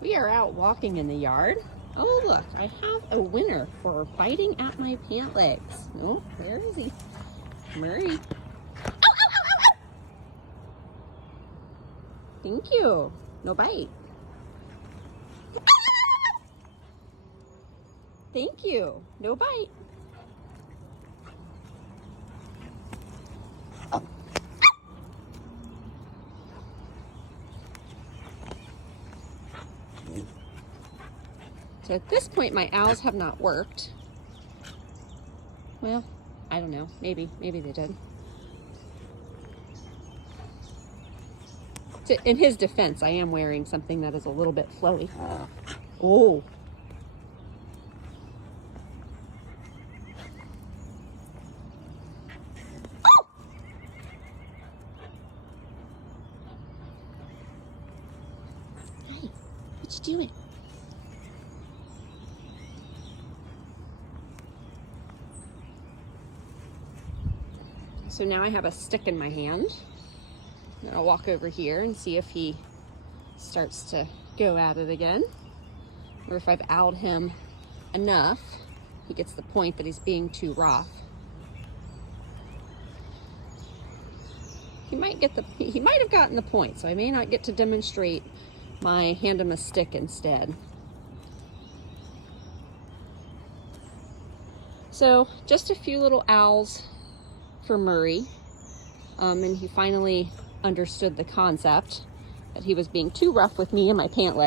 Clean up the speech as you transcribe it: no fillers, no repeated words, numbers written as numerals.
We are out walking in the yard. Oh look, I have a winner for biting at my pant legs. Oh, where is he? Murray. Ow, ow, ow, ow, ow. Thank you. No bite. Thank you. No bite. Oh. So at this point, my owls have not worked. Well, I don't know. Maybe they did. So in his defense, I am wearing something that is a little bit flowy. Oh. Hey, what you doing? So now I have a stick in my hand. And I'll walk over here and see if he starts to go at it again. Or if I've owled him enough, he gets the point that he's being too rough. He might have gotten the point, so I may not get to demonstrate my hand him a stick instead. So just a few little owls for Murray, and he finally understood the concept that he was being too rough with me and my pant leg.